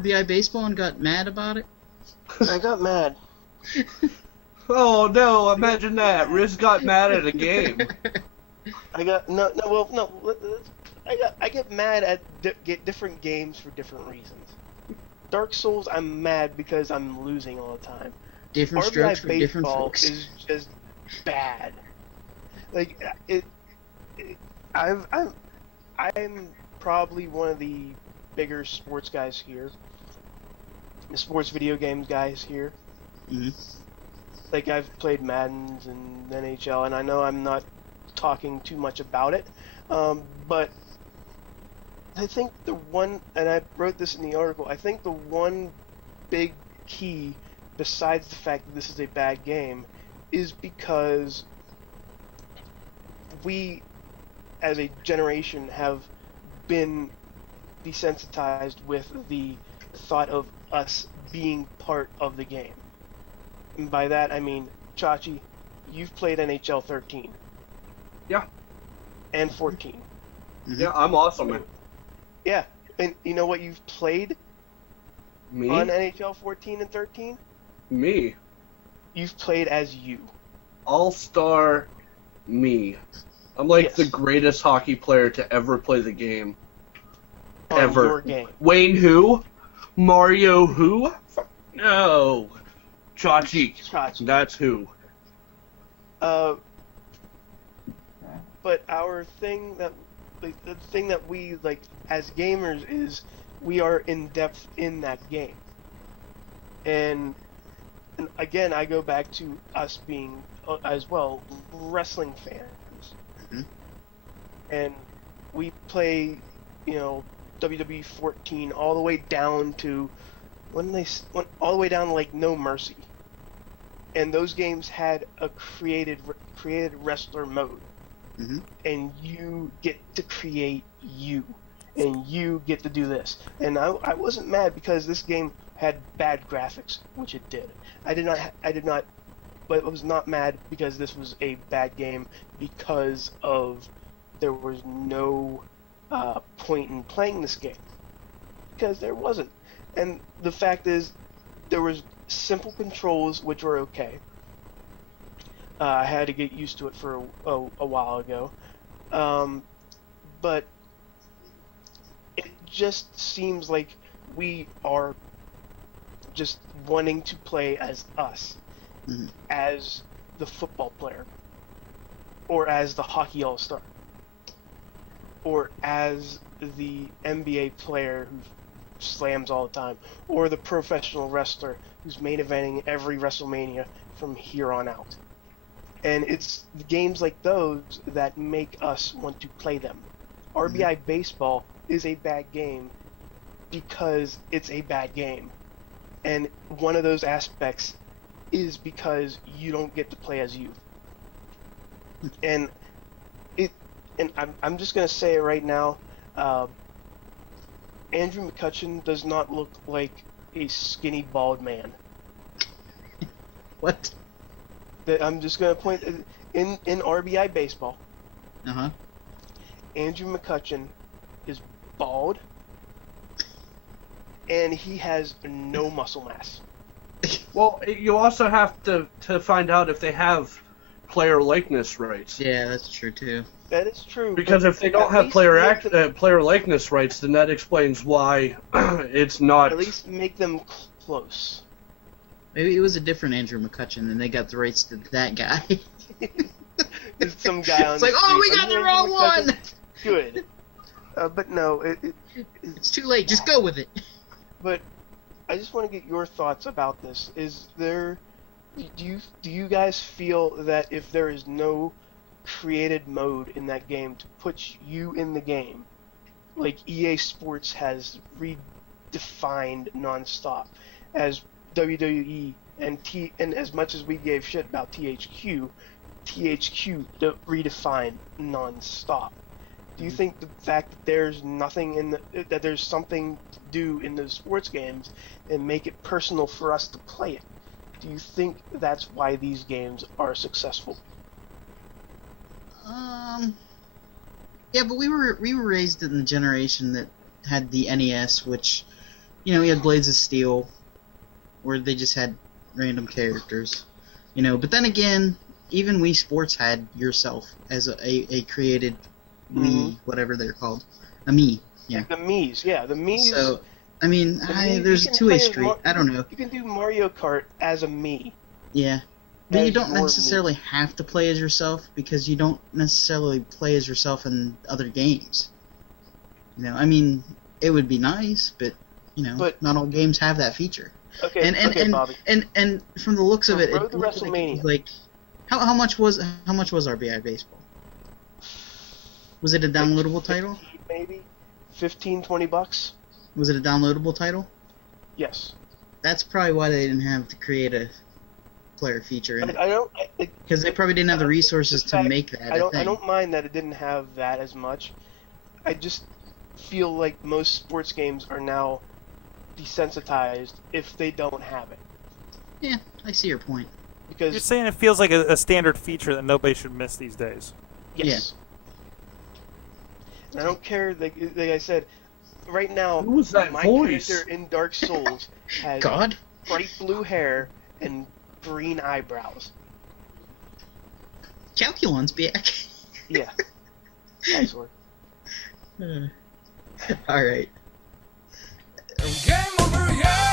RBI baseball and got mad about it? I got mad. Oh no! Imagine that. Rizz got mad at a game. I get mad at different games for different reasons. Dark Souls, I'm mad because I'm losing all the time. Different RBI strokes for different baseball folks. is just bad. Like I'm probably one of the bigger sports guys here. The sports video games guys here. Mm-hmm. Like, I've played Maddens and NHL, and I know I'm not talking too much about it, but I think the one, and I wrote this in the article, I think the one big key, besides the fact that this is a bad game, is because we, as a generation, have been desensitized with the thought of us being part of the game. And by that I mean, Chachi, you've played NHL 13. Yeah. And 14. Mm-hmm. Yeah, I'm awesome, man. Yeah, and you know what you've played Me? on NHL 14 and 13? Me. You've played as you. All-star me. I'm like Yes. the greatest hockey player to ever play the game. On Ever. your game. Wayne who? Mario who? No. Chachi. Chachi. That's who. But our thing that, like, the thing that we, like, as gamers is we are in depth in that game. And again, I go back to us being, as well, wrestling fans. Mm-hmm. And we play, WWE 14 all the way down to all the way down to, like, No Mercy. And those games had a created wrestler mode. Mm-hmm. And you get to create you. And you get to do this. And I wasn't mad because this game had bad graphics, which it did. But I was not mad because this was a bad game because there was no point in playing this game. Because there wasn't. And the fact is, there was simple controls which were okay. I had to get used to it for a while ago. But it just seems like we are just wanting to play as us, Mm-hmm. as the football player, or as the hockey all-star, or as the NBA player who slams all the time, or the professional wrestler who's main eventing every WrestleMania from here on out. And it's games like those that make us want to play them. RBI Baseball is a bad game because it's a bad game. And one of those aspects is because you don't get to play as you. And I'm just going to say it right now, Andrew McCutcheon does not look like a skinny, bald man. What? I'm just going to point in RBI Baseball. Uh-huh. Andrew McCutcheon is bald, and he has no muscle mass. Well, you also have to find out if they have player likeness rights. Yeah, that's true too. That is true. Because if they don't have player likeness rights, then that explains why it's not. At least make them close. Maybe it was a different Andrew McCutcheon, and they got the rights to that guy. It's some guy on It's the like, street. oh, we got the wrong one! Good. But no, It's too late, just go with it. But I just want to get your thoughts about this. Do you guys feel that if there is no created mode in that game to put you in the game, like EA Sports has redefined nonstop, as WWE and as much as we gave shit about THQ redefined nonstop. Do you think the fact that there's nothing that there's something to do in those sports games and make it personal for us to play it? Do you think that's why these games are successful? Yeah, but we were raised in the generation that had the NES, which You had Blades of Steel, where they just had random characters. But then again, even Wii Sports had yourself as a created Wii, whatever they're called. A Mii, yeah. The Mii's, yeah. The Mii's... So, I mean, there's a two-way street. I don't know. You can do Mario Kart as a Mii. Yeah. But you don't your necessarily have to play as yourself, because you don't necessarily play as yourself in other games. I mean, it would be nice, but, But- not all games have that feature. Okay, And Bobby. and from the looks of it, Road it to looked WrestleMania. like how much was RBI baseball? Was it a downloadable title? Maybe $15-20. Was it a downloadable title? Yes. That's probably why they didn't have to create a player feature in it, I don't. because they probably didn't have the resources to make that a thing. I don't mind that it didn't have that as much. I just feel like most sports games are now desensitized if they don't have it. Yeah, I see your point. Because You're saying it feels like a standard feature that nobody should miss these days. yes. And I don't care. Like I said, right now, Who was that my voice? character in Dark Souls has God? bright blue hair and green eyebrows. Calculon's back. Yeah. Excellent. Alright. Game over, yeah!